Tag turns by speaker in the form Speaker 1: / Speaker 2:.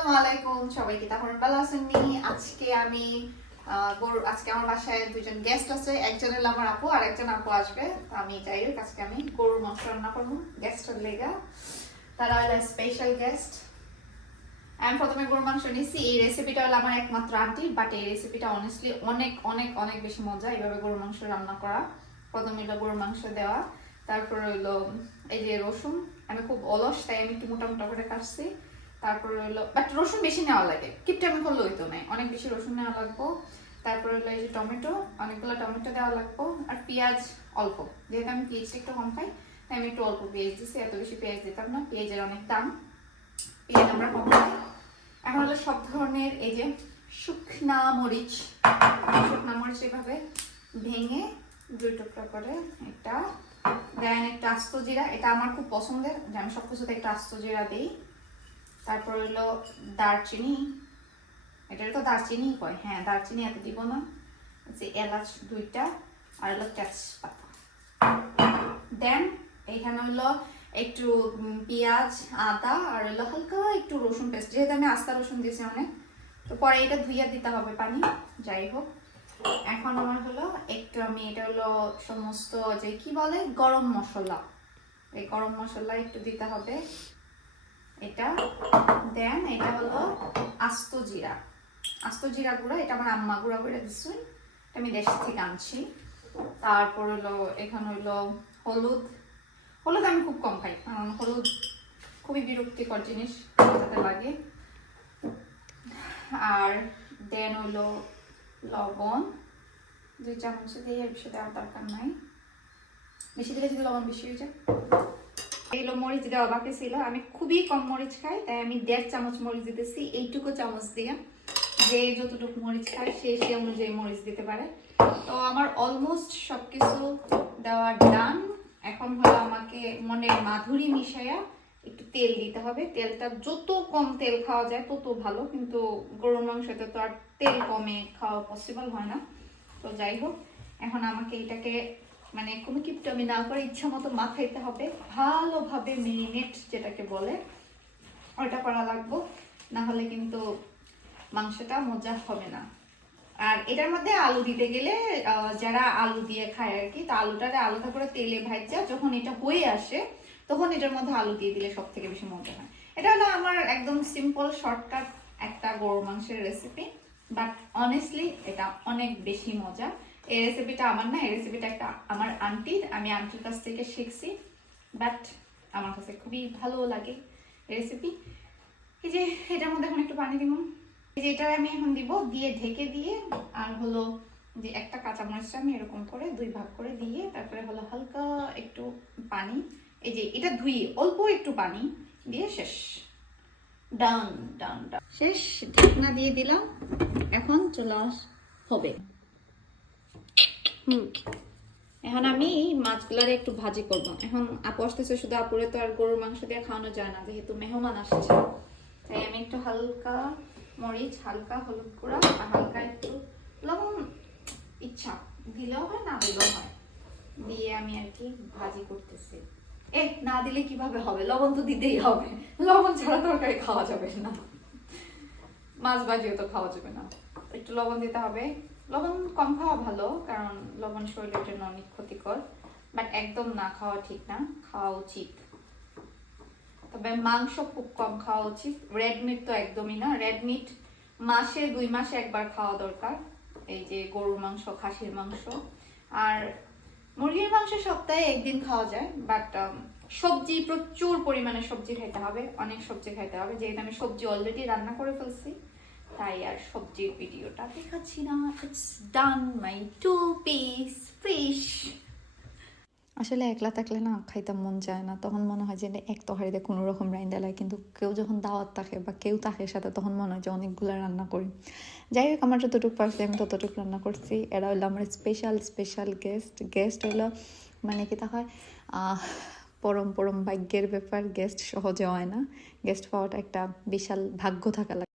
Speaker 1: আসসালামু আলাইকুম, সবাইকে তারপর ভালো আছেন নি? আজকে আমি আজকে আমার বাসায় দুজন গেস্ট আছে, একজন আমার আপু আর একজন আপু আসবে। আমি যাই আজকে আমি গরুর মাংস রান্না করব গেস্টের লেগা। তারা হলো স্পেশাল গেস্ট আমি প্রথমে গরুর মাংস নিয়েছি এই রেসিপিটা হলো আমার একমাত্র আন্টি বাট এই রেসিপিটা অনেস্টলি অনেক অনেক অনেক বেশি মজা এইভাবে গরুর মাংস রান্না করা। প্রথমে হলো গরুর মাংস দেওয়া, তারপর হলো এই যে রসুন। আমি খুব অলস, তাই আমি একটু মোটা মোটা করে কাটছি। তারপর হলো বাট রসুন বেশি নেওয়া লাগে। কিপটা আমি করলে হইতো নাই। অনেক বেশি রসুন নেওয়া লাগবো। তারপর হলো এই যে টমেটো, অনেকগুলো টমেটো দেওয়া লাগবো। আর পেঁয়াজ অল্প। যেহেতু আমি পেঁয়াজটা একটু কম খাই, তাই আমি একটু অল্প পেঁয়াজ দিচ্ছি এত বেশি পেঁয়াজ দিতাম না। পেঁয়াজের অনেক দাম। পেঁয়াজ আমরা কম খাই। এখন হলো সব ধরনের এই যে শুকনা মরিচ। শুকনা মরিচ এভাবে ভেঙে দুই টুকরা করে এটা দেন একটা আস্ত জিরা। এটা আমার খুব পছন্দের। যে আমি সব কিছুতে একটা আস্ত জিরা দিই। তারপর হলো দারচিনি এটা তো দারচিনি কয়। হ্যাঁ দারচিনি এত দিব না। যে এলাচ দুইটা আর হলো তেজপাতা। দেন এইখানে হলো একটু পেঁয়াজ, আদা আর হলো হালকা একটু রসুন পেস্ট। যেহেতু আমি আস্তা রসুন দিয়েছি অনেক, তো পরে এটা ধুইয়া দিতে হবে পানি। যাই হোক, এখন আমার হলো একটু আমি এটা হলো সমস্ত যে কি বলে, গরম মশলা। এই গরম মশলা একটু দিতে হবে। এটা দেন, এটা হলো আস্ত জিরা। আস্ত জিরা গুঁড়া, এটা আমার আম্মা গুঁড়া করে এটা আমি দেশ থেকে আনছি। তারপর হলো, এখানে হলো হলুদ। হলুদ আমি খুব কম খাই, কারণ হলুদ খুবই বিরক্তিকর জিনিস যাতে লাগে। আর দেন হলো লবণ। দুই চামচ দিয়ে বেশি দেওয়ার দরকার নাই। বেশি দিলে যদি লবণ বেশি হয়ে যায়। এগুলো মরিচ দেওয়া বাকি ছিল। আমি খুবই কম মরিচ খাই, তাই আমি দেড় চামচ মরিচ দিতেছি, এইটুকু চামচ দিয়ে। যে যতটুকু মরিচ খায়, সে সে অনুযায়ী মরিচ দিতে পারে। তো আমার অলমোস্ট সবকিছু দেওয়া ডান এখন হলো আমাকে মনের মাধুরী মিশাইয়া একটু তেল দিতে হবে। তেলটা যত কম তেল খাওয়া যায়, তত ভালো। কিন্তু গরুর মাংসতে তো আর তেল কমে খাওয়া পসিবল হয় না। তো যাই হোক, এখন আমাকে এটাকে মানে কোনো কিপটামি না করে ইচ্ছা মতো মাখাইতে হবে, ভালোভাবে মেরিনেট যেটাকে বলে ওটা করা লাগবো, না হলে কিন্তু মাংসটা মজা হবে না। আর এটার মধ্যে আলু দিতে গেলে যারা আলু দিয়ে খায় আর কি, তো আলুটারে আলাদা করে তেলে ভাজা, যখন এটা হয়ে আসে, তখন এটার মধ্যে আলু দিয়ে দিলে সব থেকে বেশি মজা হয়। এটা হলো আমার একদম সিম্পল শর্টকাট একটা গরু মাংসের রেসিপি বাট অনেস্টলি এটা অনেক বেশি মজা। এই রেসিপিটা আমার না, এই রেসিপিটা একটা আমার আন্টির আমি আন্টির কাছ থেকে শিখছি বাট আমার কাছে খুবই ভালো লাগে রেসিপি এই যে এটার মধ্যে এখন একটু পানি দিব। এই যে এটা আমি এখন দিব, দিয়ে ঢেকে দিয়ে, আর হলো যে একটা কাঁচামরিচটা আমি এরকম করে দুই ভাগ করে দিয়ে, তারপরে হলো হালকা একটু পানি, এই যে এটা ধুয়ে, অল্প একটু পানি দিয়ে শেষ। ডান ডান ডান শেষ, ঢাকনা দিয়ে দিলাম, এখন চলে হবে। হুম এখন আমি মাছগুলারে একটু ভাজি করব। এখন আপু আসতেছে, শুধু আপুরে তো আর গরুর মাংস দিয়ে খাওয়ানো যায় না, যেহেতু মেহমান আসছে। তাই আমি একটু হালকা মরিচ, হালকা হলুদ গুঁড়া আর হালকা একটু লবণ ইচ্ছা। দিলেও হয়, না দিলেও হয়। দিয়ে আমি আর কি ভাজি করতেছি। এ না দিলে কীভাবে হবে? লবণ তো দিতেই হবে। লবণ ছাড়া তরকারি খাওয়া যাবে না। মাছ ভাজিও তো খাওয়া যাবে না। একটু লবণ দিতে হবে। লবণ কম খাওয়া ভালো, কারণ লবণ শরীরের জন্য অনেক ক্ষতিকর বাট একদম না খাওয়া ঠিক না, খাওয়া উচিত। তবে মাংস খুব কম খাওয়া উচিত রেড মিট তো একদমই না রেড মিট মাসে দুই মাসে একবার খাওয়া দরকার, এই যে গরুর মাংস, খাসির মাংস। আর মুরগির মাংস সপ্তাহে একদিন খাওয়া যায় বাট সবজি প্রচুর পরিমাণে সবজি খাইতে হবে, অনেক সবজি খাইতে হবে, যেহেতু আমি সবজি অলরেডি রান্না করে ফেলছি। তাই আর সবজির ভিডিওটা দেখাচ্ছি না। It's done my two piece fish
Speaker 2: আসলে একলা থাকলে না খাইতে মন যায় না। তখন মনে হয় যে এক তহারিতে কোনো রকম রাইন্দা লাগে। কিন্তু কেউ যখন দাওয়াত থাকে বা কেউ থাকে সাথে, তখন মনে হয় যে অনেকগুলো রান্না করি। যাই হোক, আমার যতটুকু পারছি, আমি ততটুকু রান্না করছি। এরা হলো আমার স্পেশাল স্পেশাল গেস্ট গেস্ট হলো মানে কি তা হয়? পরম পরম ভাগ্যের ব্যাপার। গেস্ট সহজে হয় না। গেস্ট পাওয়াটা একটা বিশাল ভাগ্য থাকা লাগে।